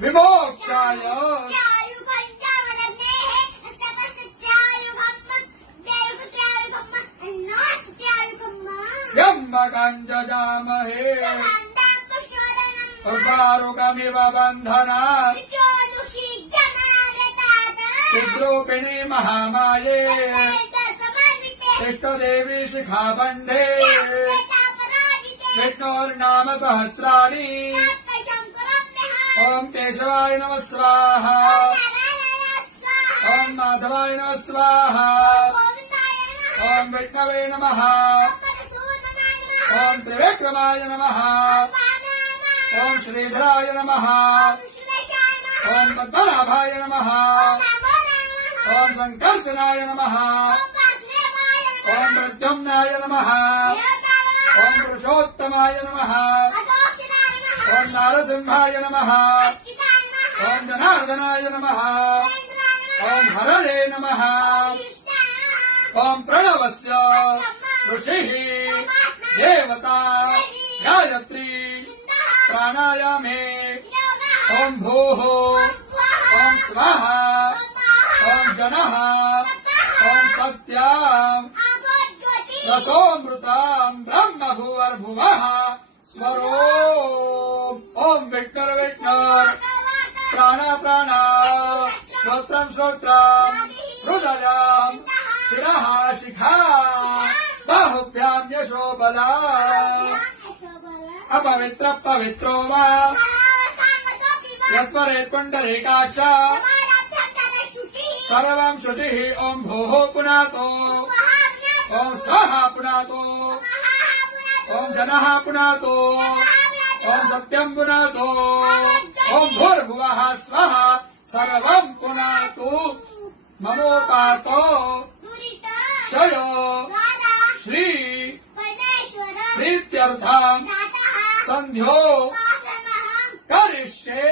विमोक्षाय यम्बकञ्जजामहे उर्वारुकमिव बन्धनात् चिद्रूपिणी महामाये इष्टदेवी शिखाबन्धे विष्णोर्नाम सहस्राणि ओम केशवाय नमः स्वाहा ओम माधवाय नमः स्वाहा ओम विष्णवे नमः ओम त्रिविक्रमाय नमः ओम श्रीधराय नमः ओम पद्मनाभाय नमः ओम संकर्षणाय नमः ओम प्रद्युम्नाय नमः ओम पुरुषोत्तमाय नमः ओम नारसिंहाय नमः ओम जनार्दनाय नमः ओम हरणे नमः ओम प्रणवस्य ऋषिः देवता गायत्री प्राणायामे ओम भूः ओम स्वाहा ओम जनः ओम सत्याम् रसोऽमृताम् ब्रह्म भुवर्भुवः स्वरो ओम विष्णुर विष्णुर प्राण प्राण श्रोत्रम् श्रोत्रम् हृदयम् शिरः शिखा बाहुभ्याम् यशो बला अपवित्र पवित्रो वा यस्मरेत् पुण्डरीकाक्ष सर्वम् शुचिः ओम भोः पुनातो ओम स्वाहा पुनातो ओम जनः पुनातो ओम सत्यम् पुनातो ओम भूर्भुवः स्वः सर्वम् पुनातु ममोपातो क्षयो श्री प्रीत्यर्थम् सन्ध्यो करिष्ये।